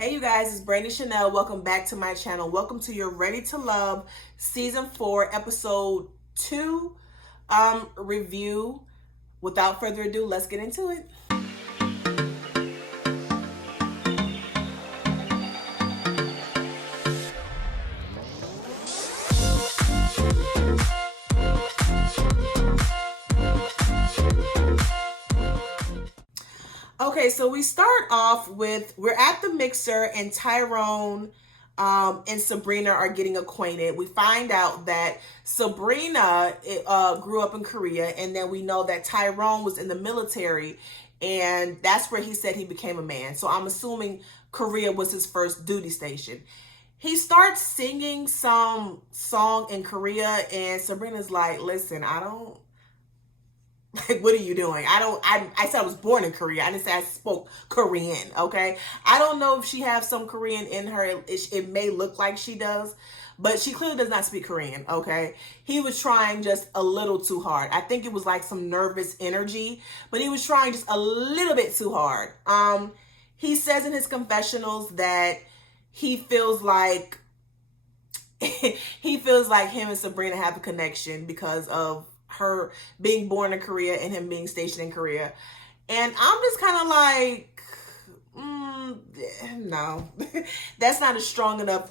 Hey you guys, it's Brandy Chanel. Welcome back to my channel. Welcome to your Ready to Love Season 4, Episode 2 review. Without further ado, let's get into it. Okay, so we start off with, we're at the mixer and Tyrone and Sabrina are getting acquainted. We find out that Sabrina grew up in Korea, and then we know that Tyrone was in the military, and that's where he said he became a man. So I'm assuming Korea was his first duty station. He starts singing some song in Korea, and Sabrina's like, listen, I don't, like, what are you doing? I said I was born in Korea. I didn't say I spoke Korean, okay? I don't know if she has some Korean in her. It may look like she does, but she clearly does not speak Korean, okay? He was trying just a little too hard. I think it was like some nervous energy, but he was trying just a little bit too hard. He says in his confessionals that he feels like him and Sabrina have a connection because of her being born in Korea and him being stationed in Korea. And I'm just kind of like, no, that's not a strong enough,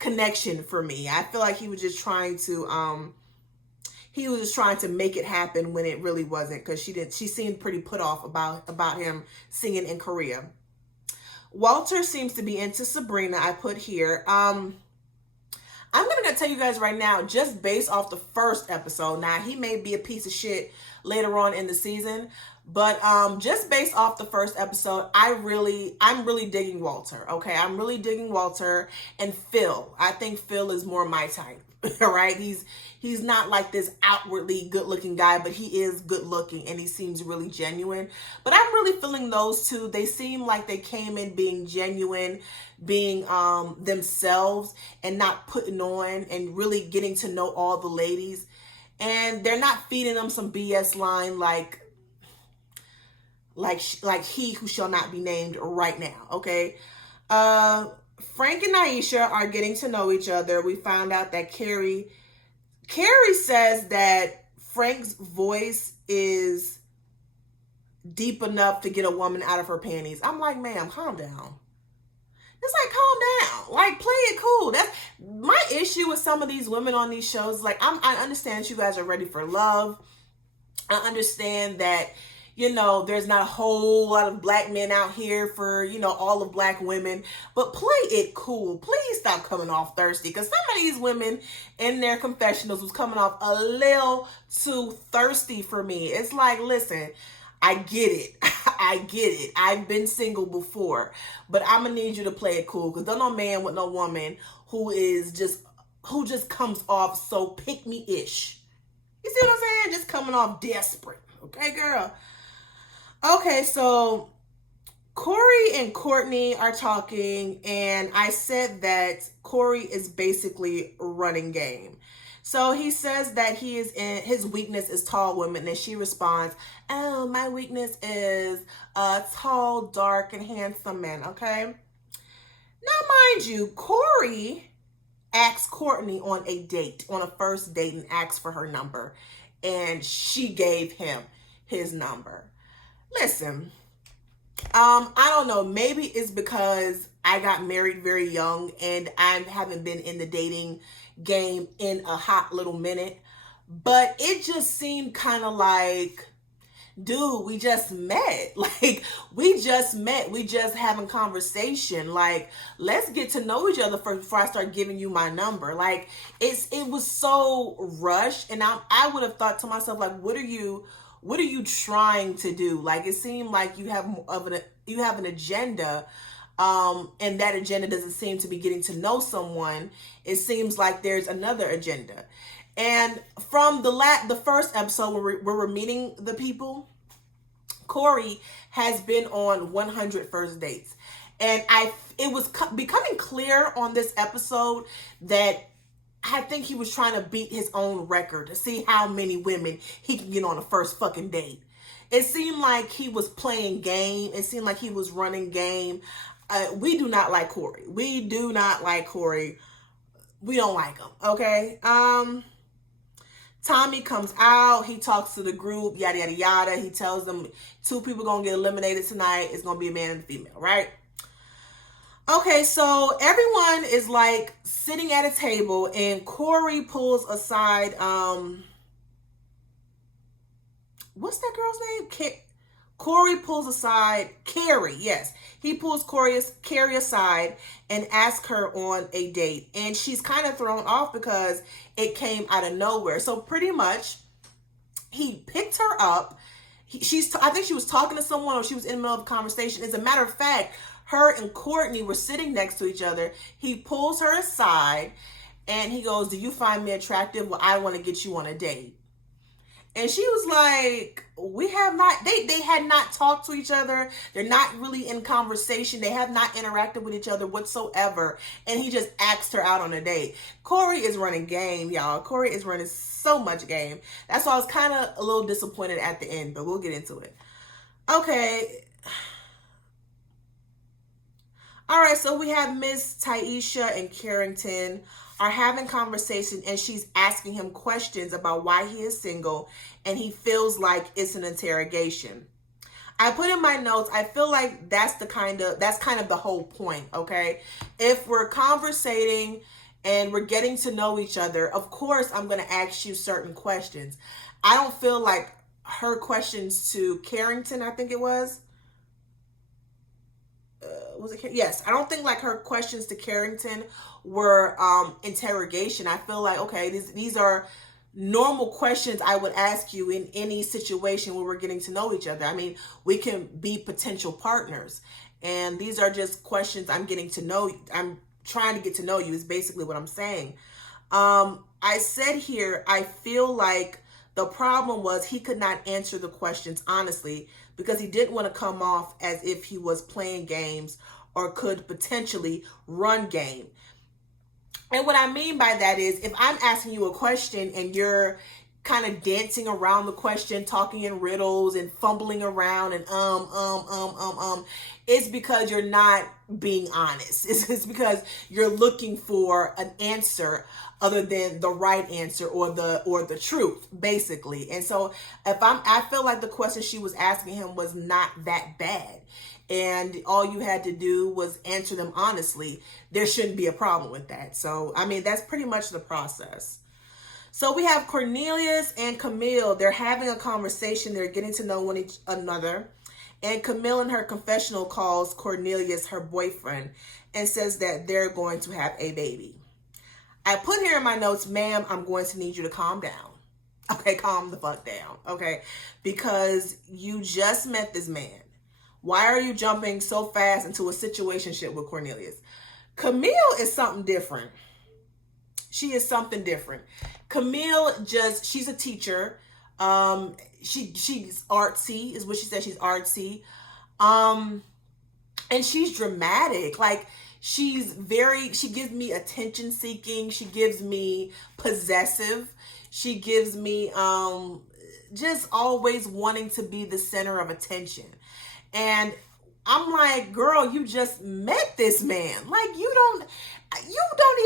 connection for me. I feel like he was just trying to, make it happen when it really wasn't, because she seemed pretty put off about him singing in Korea. Walter seems to be into Sabrina, I put here. I'm going to tell you guys right now, just based off the first episode. Now, he may be a piece of shit later on in the season, but just based off the first episode, I'm really digging Walter, okay? I'm really digging Walter and Phil. I think Phil is more my type, all right? He's not like this outwardly good-looking guy, but he is good-looking, and he seems really genuine. But I'm really feeling those two. They seem like they came in being genuine, being themselves, and not putting on, and really getting to know all the ladies. And they're not feeding them some BS line like he who shall not be named right now, okay? Frank and Aisha are getting to know each other. We found out that Carrie says that Frank's voice is deep enough to get a woman out of her panties. I'm like, ma'am, calm down. It's like, calm down. Like, play it cool. That's my issue with some of these women on these shows. Like, I understand that you guys are ready for love. I understand that, there's not a whole lot of black men out here for, all of black women. But play it cool. Please stop coming off thirsty. Because some of these women in their confessionals was coming off a little too thirsty for me. It's like, listen, I get it. I get it. I've been single before. But I'm going to need you to play it cool. Because there's no man with no woman who just comes off so pick-me-ish. You see what I'm saying? Just coming off desperate. Okay, girl? Okay, so Corey and Courtney are talking, and I said that Corey is basically running game. So he says that his weakness is tall women, and she responds, oh, my weakness is tall, dark, and handsome men, okay? Now, mind you, Corey asked Courtney on a first date, and asked for her number, and she gave him his number. Listen, I don't know, maybe it's because I got married very young and I haven't been in the dating game in a hot little minute, but it just seemed kind of like, dude, we just met. Like, we just having conversation. Like, let's get to know each other first before I start giving you my number. Like, it was so rushed, and I would have thought to myself, like, what are you trying to do? Like, it seemed like you have an agenda, and that agenda doesn't seem to be getting to know someone. It seems like there's another agenda. And from the first episode where we're meeting the people, Corey has been on 100 first dates. And it was becoming clear on this episode that I think he was trying to beat his own record to see how many women he can get on a first fucking date. it seemed like he was playing game. It seemed like he was running game. We do not like Corey. We do not like Corey. We don't like him. Okay. Tommy comes out. He talks to the group. Yada yada yada. He tells them 2 people gonna get eliminated tonight. It's gonna be a man and a female, right? Okay, so everyone is like sitting at a table, and Corey pulls aside. What's that girl's name? Corey pulls aside Carrie. Yes, he pulls Carrie aside and asks her on a date, and she's kind of thrown off because it came out of nowhere. So pretty much, he picked her up. I think she was talking to someone, or she was in the middle of a conversation. As a matter of fact, her and Courtney were sitting next to each other. He pulls her aside, and he goes, "Do you find me attractive? Well, I want to get you on a date." And she was like, we have not, they had not talked to each other. They're not really in conversation. They have not interacted with each other whatsoever. And he just asked her out on a date. Corey is running game, y'all. Corey is running so much game. That's why I was kind of a little disappointed at the end, but we'll get into it. Okay. All right, so we have Miss Taisha and Carrington are having conversation, and she's asking him questions about why he is single, and he feels like it's an interrogation. I put in my notes, I feel like that's kind of the whole point, okay? If we're conversating and we're getting to know each other, of course I'm going to ask you certain questions. I don't feel like her questions to Carrington, I think it was it? Yes, I don't think like her questions to Carrington were interrogation. I feel like, okay, these are normal questions I would ask you in any situation where we're getting to know each other. I mean, we can be potential partners, and these are just questions I'm getting to know. I'm trying to get to know you is basically what I'm saying. I said here, I feel like the problem was he could not answer the questions honestly because he didn't want to come off as if he was playing games or could potentially run game. And what I mean by that is if I'm asking you a question and you're kind of dancing around the question, talking in riddles and fumbling around and it's because you're not being honest. It's because you're looking for an answer other than the right answer or the truth, basically. And so I feel like the question she was asking him was not that bad, and all you had to do was answer them honestly. There shouldn't be a problem with that. So, I mean, that's pretty much the process. So we have Cornelius and Camille. They're having a conversation. They're getting to know one another. And Camille in her confessional calls Cornelius her boyfriend and says that they're going to have a baby. I put here in my notes, ma'am, I'm going to need you to calm down. Okay, calm the fuck down. Okay, because you just met this man. Why are you jumping so fast into a situationship with Cornelius? Camille is something different. She is something different. Camille she's a teacher. She's artsy, is what she said. She's artsy. And she's dramatic. Like, she gives me attention seeking. She gives me possessive. She gives me just always wanting to be the center of attention. And I'm like, girl, you just met this man. Like, you don't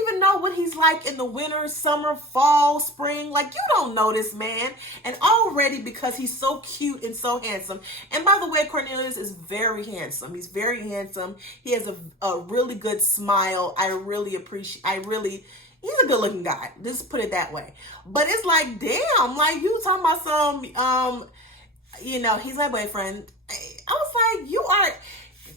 even know what he's like in the winter, summer, fall, spring. Like, you don't know this man. And already, because he's so cute and so handsome. And by the way, Cornelius is very handsome. He's very handsome. He has a really good smile. He's a good looking guy. Just put it that way. But it's like, damn, like, you talking about some, he's my boyfriend. I was like,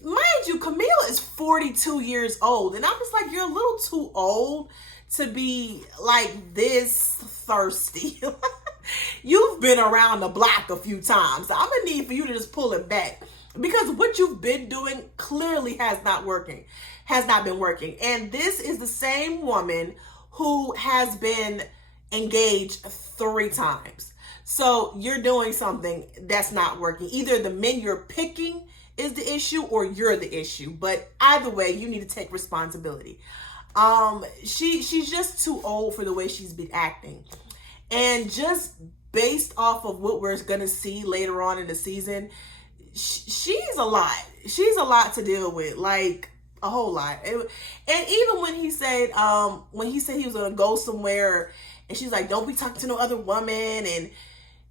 mind you, Camille is 42 years old. And I'm just like, you're a little too old to be like this thirsty. You've been around the block a few times. So I'm going to need for you to just pull it back. Because what you've been doing clearly has not been working. And this is the same woman who has been engaged 3 times. So you're doing something that's not working. Either the men you're picking is the issue or you're the issue. But either way, you need to take responsibility. She's just too old for the way she's been acting. And just based off of what we're gonna see later on in the season, she's a lot. She's a lot to deal with, like a whole lot. And even when he said he was gonna go somewhere, and she's like, "Don't be talking to no other woman," and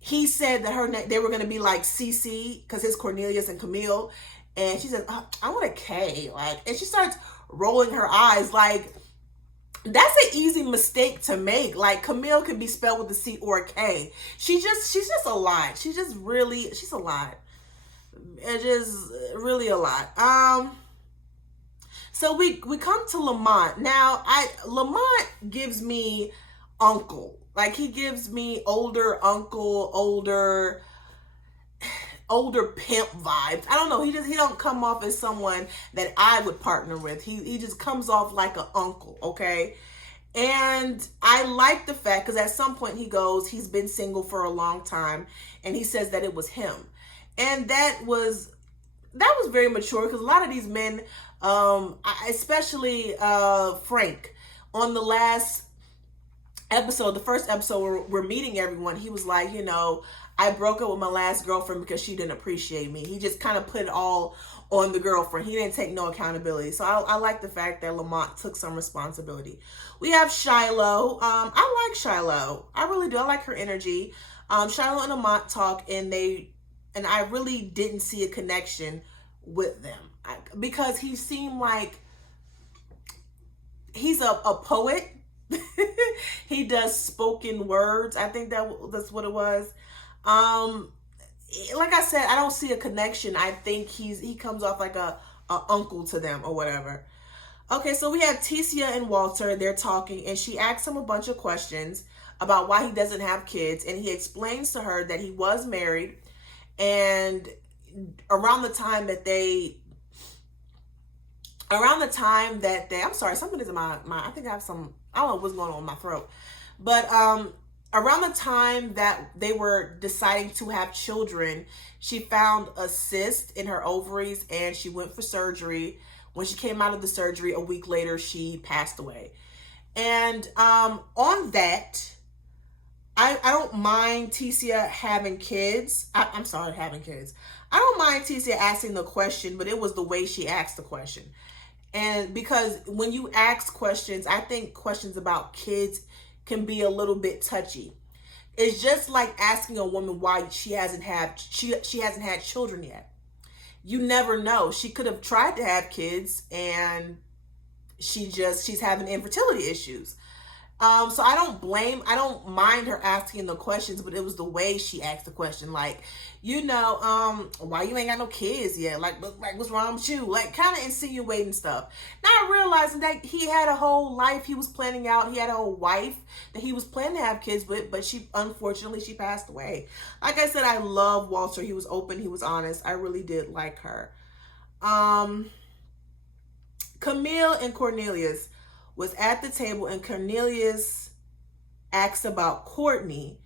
he said that they were gonna be like CC because it's Cornelius and Camille, and she said, "I want a K," like, and she starts rolling her eyes like. That's an easy mistake to make. Like, Camille could be spelled with a C or a K. She's just a lot. She's a lot. It's just really a lot. So we come to Lamont. Now, Lamont gives me uncle. Like, he gives me older uncle, older pimp vibes. I don't know. He don't come off as someone that I would partner with. He just comes off like an uncle, okay? And I like the fact, because at some point he's been single for a long time, and he says that it was him. And that was very mature, because a lot of these men, especially Frank, on the last episode, the first episode where we're meeting everyone, he was like, I broke up with my last girlfriend because she didn't appreciate me. He just kind of put it all on the girlfriend. He didn't take no accountability. So I like the fact that Lamont took some responsibility. We have Shiloh. I like Shiloh. I really do. I like her energy. Shiloh and Lamont talk, and I really didn't see a connection with them, because he seemed like he's a poet. He does spoken words. I think that's what it was. Like I said, I don't see a connection. I think he comes off like a uncle to them or whatever. Okay, so we have Ticia and Walter. They're talking, and she asks him a bunch of questions about why he doesn't have kids, and he explains to her that he was married, and around the time that they I'm sorry, something is in my I think I have some, I don't know what's going on in my throat, but around the time that they were deciding to have children, she found a cyst in her ovaries, and she went for surgery. When she came out of the surgery, a week later, she passed away. And on that, I don't mind Ticia having kids. I'm sorry, having kids. I don't mind Ticia asking the question, but it was the way she asked the question. And because when you ask questions, I think questions about kids can be a little bit touchy. It's just like asking a woman why she hasn't had children yet. You never know. She could have tried to have kids, and she's having infertility issues. So I don't mind her asking the questions, but it was the way she asked the question. Like, why you ain't got no kids yet? Like what's wrong with you? Like, kind of insinuating stuff. Not realizing that he had a whole life he was planning out. He had a whole wife that he was planning to have kids with, but unfortunately she passed away. Like I said, I love Walter. He was open. He was honest. I really did like her. Camille and Cornelius was at the table, and Cornelius asks about Courtney,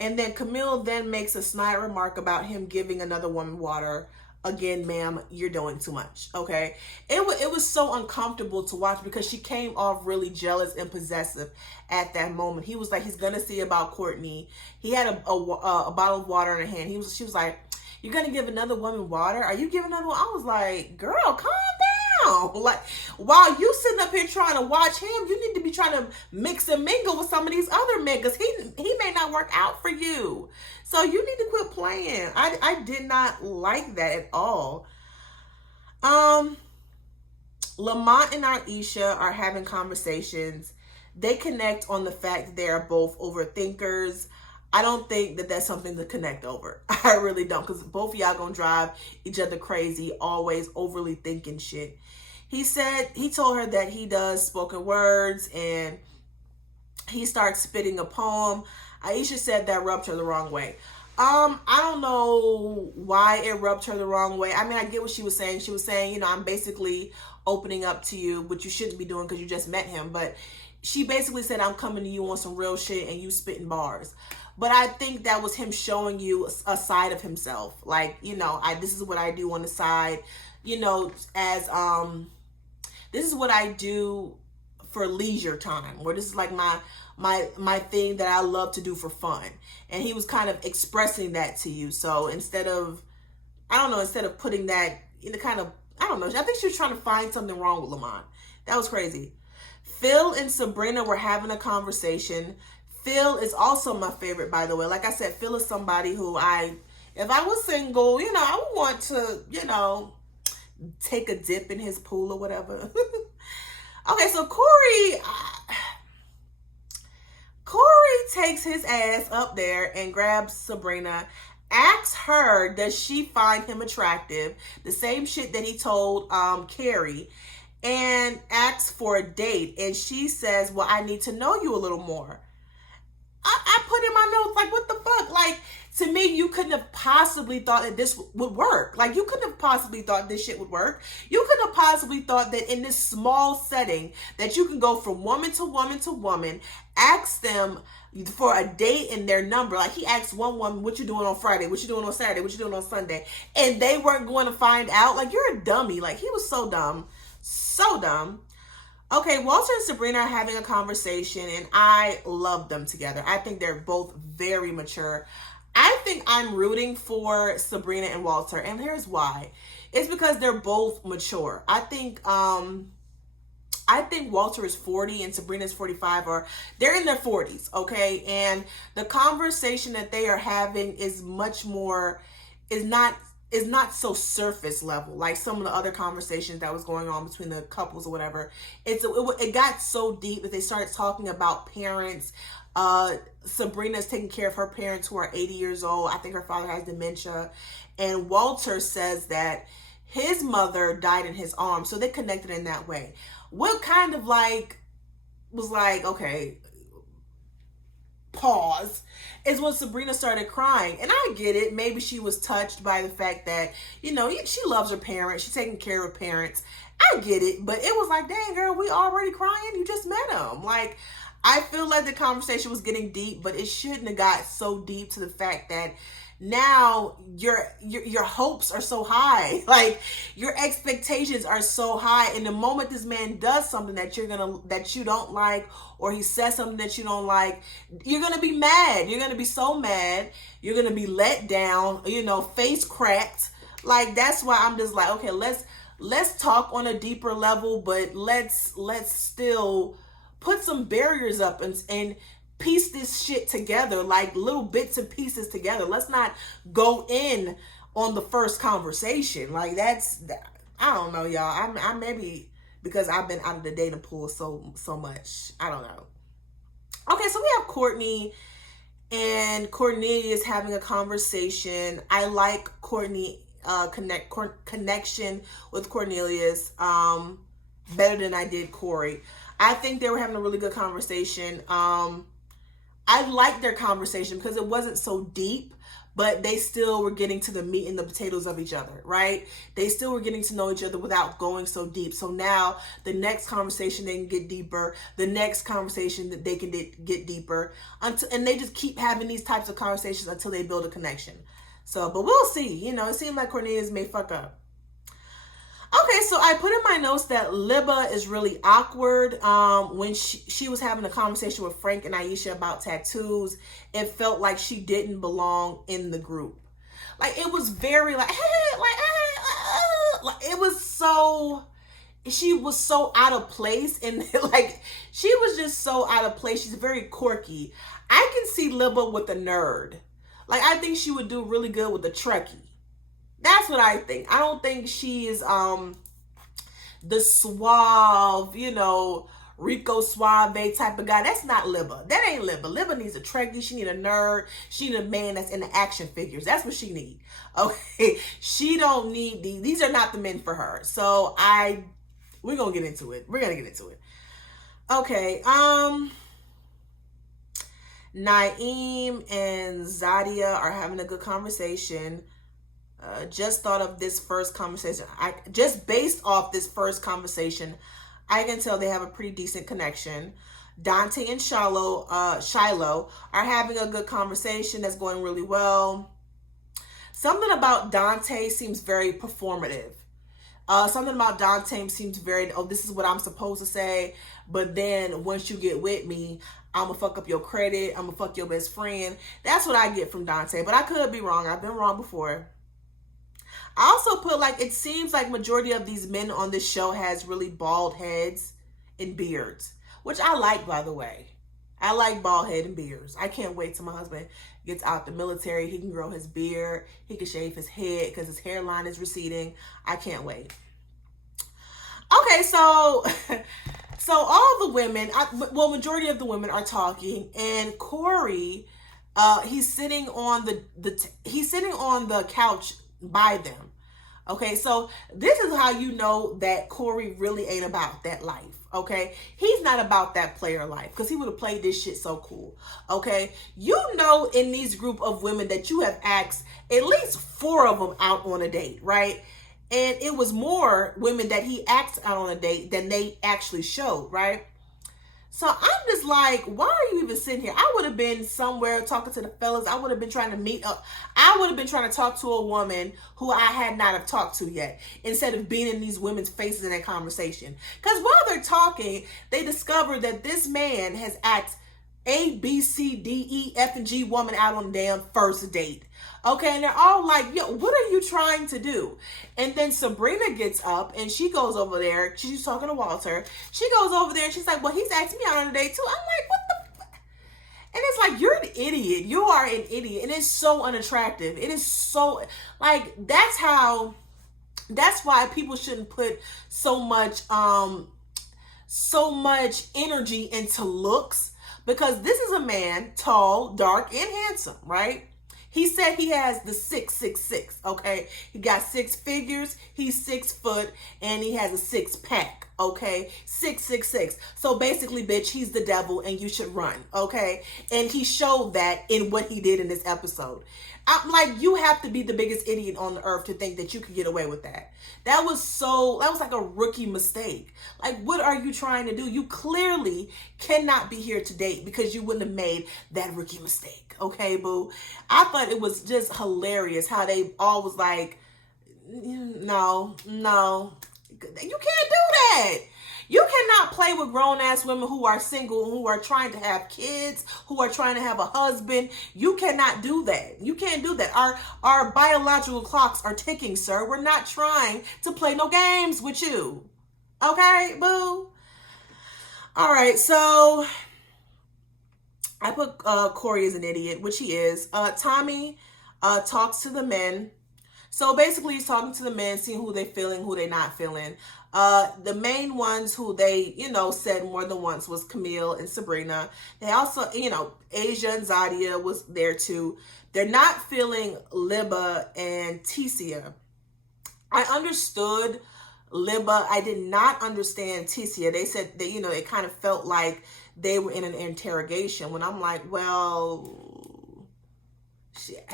and then Camille then makes a snide remark about him giving another woman water. Again, ma'am, you're doing too much, okay? It was so uncomfortable to watch, because she came off really jealous and possessive at that moment. He was like, he's gonna see about Courtney. He had a bottle of water in her hand. She was like, you're gonna give another woman water? Are you giving another one? I was like, girl, calm down. Like, while you sitting up here trying to watch him, you need to be trying to mix and mingle with some of these other men, because he may not work out for you. So you need to quit playing. I did not like that at all. Lamont and Aisha are having conversations. They connect on the fact that they are both overthinkers. I don't think that that's something to connect over. I really don't, because both of y'all gonna drive each other crazy, always overly thinking shit. He told her that he does spoken words, and he starts spitting a poem. Aisha said that rubbed her the wrong way. I don't know why it rubbed her the wrong way. I mean, I get what she was saying. She was saying, I'm basically opening up to you, which you shouldn't be doing because you just met him. But she basically said, I'm coming to you on some real shit, and you spitting bars. But I think that was him showing you a side of himself. Like, this is what I do on the side, as, this is what I do for leisure time, or this is like my thing that I love to do for fun. And he was kind of expressing that to you. So instead of putting that in the kind of, I don't know, I think she was trying to find something wrong with Lamont. That was crazy. Phil and Sabrina were having a conversation. Phil is also my favorite, by the way. Like I said, Phil is somebody who if I was single, I would want to, take a dip in his pool or whatever. Okay, so Corey takes his ass up there and grabs Sabrina, asks her, does she find him attractive? The same shit that he told Carrie, and asks for a date. And she says, well, I need to know you a little more. I put in my notes, like, what the fuck? Like, to me, you couldn't have possibly thought that this would work. Like, you couldn't have possibly thought this shit would work. You couldn't have possibly thought that in this small setting that you can go from woman to woman to woman, ask them for a date and their number. Like, he asked one woman, what you doing on Friday? What you doing on Saturday? What you doing on Sunday? And they weren't going to find out. Like, you're a dummy. Like, he was so dumb. So dumb. Okay, Walter and Sabrina are having a conversation, and I love them together. I think they're both very mature. I think I'm rooting for Sabrina and Walter, and here's why. It's because they're both mature. I think Walter is 40 and Sabrina is 45, or they're in their 40s, okay? And the conversation that they are having is not so surface level like some of the other conversations that was going on between the couples or whatever. It got so deep that they started talking about parents. Sabrina's taking care of her parents who are 80 years old. I think her father has dementia. And Walter says that his mother died in his arms. So they connected in that way. What kind of was like, okay, pause, is when Sabrina started crying. And I get it. Maybe she was touched by the fact that, she loves her parents. She's taking care of her parents. I get it. But it was like, dang, girl, we already crying? You just met him. Like, I feel like the conversation was getting deep, but it shouldn't have got so deep to the fact that now your hopes are so high. Like, your expectations are so high. And the moment this man does something that you don't like, or he says something that you don't like, you're gonna be mad. You're gonna be so mad. You're gonna be let down, face cracked. Like, that's why I'm just like, okay, let's talk on a deeper level, but let's still put some barriers up and piece this shit together, like little bits and pieces together. Let's not go in on the first conversation. Like, I don't know, y'all. I maybe because I've been out of the dating pool so much. I don't know. Okay, so we have Courtney and Cornelius having a conversation. I like Courtney connection with Cornelius better than I did Corey. I think they were having a really good conversation. I liked their conversation because it wasn't so deep, but they still were getting to the meat and the potatoes of each other, right? They still were getting to know each other without going so deep. So now the next conversation they can get deeper. The next conversation that they can get deeper. And they just keep having these types of conversations until they build a connection. So, but we'll see. It seemed like Cornelius may fuck up. Okay, so I put in my notes that Libba is really awkward. When she was having a conversation with Frank and Aisha about tattoos, it felt like she didn't belong in the group. Like, it was very like, hey, like it was so, she was so out of place. And like, she was just so out of place. She's very quirky. I can see Libba with a nerd. Like, I think she would do really good with a Trekkie. That's what I think. I don't think she is the suave, Rico Suave type of guy. That's not Libba. That ain't Libba. Libba needs a Trekkie. She need a nerd. She need a man that's into action figures. That's what she need. Okay. She don't need these. These are not the men for her. So we're gonna get into it. We're gonna get into it. Okay. Naeem and Zadia are having a good conversation. Just thought of this first conversation. Just based off this first conversation, I can tell they have a pretty decent connection. Dante and Shiloh are having a good conversation that's going really well. Something about Dante seems very performative. Something about Dante seems very, oh, this is what I'm supposed to say. But then once you get with me, I'm going to fuck up your credit. I'm going to fuck your best friend. That's what I get from Dante. But I could be wrong. I've been wrong before. I also put, like, it seems like majority of these men on this show has really bald heads and beards, which I like, by the way. I like bald head and beards. I can't wait till my husband gets out the military. He can grow his beard. He can shave his head because his hairline is receding. I can't wait. Okay, so all the women, majority of the women are talking, and Corey, he's sitting on the couch by them. Okay, so this is how you know that Corey really ain't about that life. Okay, he's not about that player life, because he would have played this shit so cool. Okay, you know, in these group of women that you have asked at least 4 of them out on a date, right? And it was more women that he asked out on a date than they actually showed, right? So I'm just like, why are you even sitting here? I would have been somewhere talking to the fellas. I would have been trying to meet up. I would have been trying to talk to a woman who I had not have talked to yet, instead of being in these women's faces in that conversation. Because while they're talking, they discover that this man has asked A, B, C, D, E, F, and G woman out on a damn first date. Okay, and they're all like, yo, what are you trying to do? And then Sabrina gets up and she goes over there. She's talking to Walter. She goes over there and she's like, well, he's asked me out on a date too. I'm like, what the fuck? And it's like, you're an idiot. You are an idiot. And it's so unattractive. It is so, like, that's why people shouldn't put so much energy into looks, because this is a man, tall, dark, and handsome, right? He said he has the 666, okay? He got 6 figures, he's 6 foot, and he has a 6-pack, okay? 666. So basically, bitch, he's the devil and you should run, okay? And he showed that in what he did in this episode. I'm like, you have to be the biggest idiot on the earth to think that you could get away with that. That was like a rookie mistake. Like, what are you trying to do? You clearly cannot be here to date because you wouldn't have made that rookie mistake. Okay, boo? I thought it was just hilarious how they all was like, no, you can't do that. You cannot play with grown-ass women who are single, who are trying to have kids, who are trying to have a husband. You cannot do that. You can't do that. Our biological clocks are ticking, sir. We're not trying to play no games with you. Okay, boo? All right, so I put Corey as an idiot, which he is. Tommy talks to the men. So basically, he's talking to the men, seeing who they feeling, who they not feeling. The main ones who they, said more than once was Camille and Sabrina. They also, Asia and Zadia was there too. They're not feeling Libba and Ticia. I understood Libba. I did not understand Ticia. They said that, it kind of felt like they were in an interrogation, when I'm like, well, shit.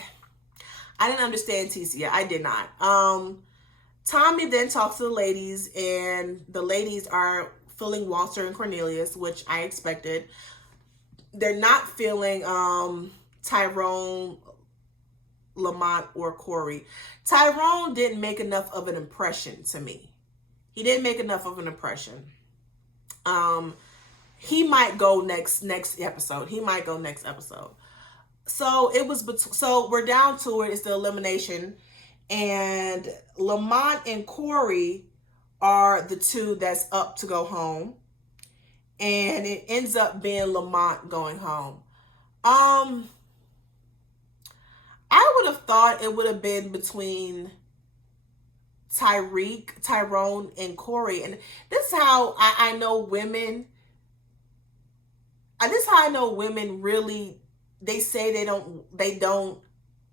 I didn't understand Ticia. I did not. Tommy then talks to the ladies, and the ladies are feeling Walter and Cornelius, which I expected. They're not feeling Tyrone, Lamont, or Corey. Tyrone didn't make enough of an impression to me. He didn't make enough of an impression. He might go next episode. He might go next episode. So it was, so we're down to it. It's the elimination, and Lamont and Corey are the 2 that's up to go home, and it ends up being Lamont going home. I would have thought it would have been between Tyrone, and Corey, and this is how I know women. This is how I know women really. They say they don't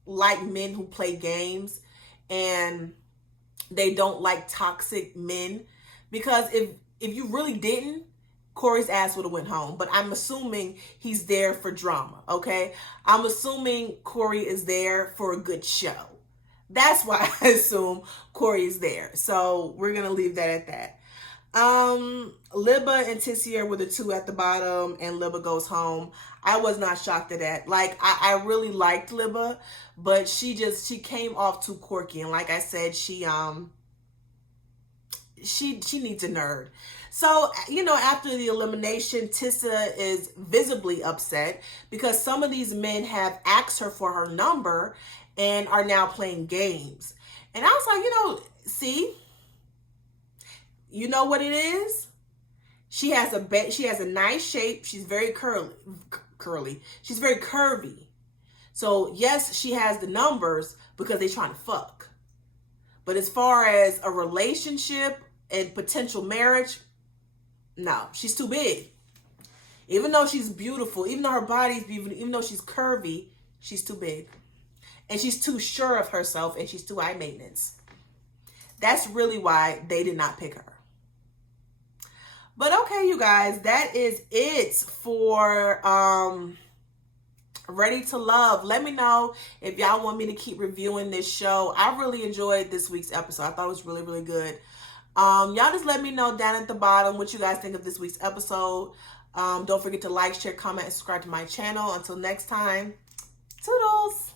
like men who play games, and they don't like toxic men, because if you really didn't, Corey's ass would have went home. But I'm assuming he's there for drama, okay? I'm assuming Corey is there for a good show. That's why I assume Corey is there. So we're going to leave that at that. Libba and Ticia were the 2 at the bottom, and Libba goes home. I was not shocked at that. Like, I really liked Libba, but she came off too quirky. And like I said, she she needs a nerd. So, you know, after the elimination, Tissa is visibly upset because some of these men have asked her for her number and are now playing games. And I was like, you know, see, you know what it is? She has a nice shape. She's very curly. She's very curvy. So yes, she has the numbers because they're trying to fuck. But as far as a relationship and potential marriage, no, she's too big. Even though she's beautiful, even though her body's beautiful, even though she's curvy, she's too big. And she's too sure of herself, and she's too high maintenance. That's really why they did not pick her. But okay, you guys, that is it for Ready to Love. Let me know if y'all want me to keep reviewing this show. I really enjoyed this week's episode. I thought it was really, really good. Y'all just let me know down at the bottom what you guys think of this week's episode. Don't forget to like, share, comment, and subscribe to my channel. Until next time, toodles.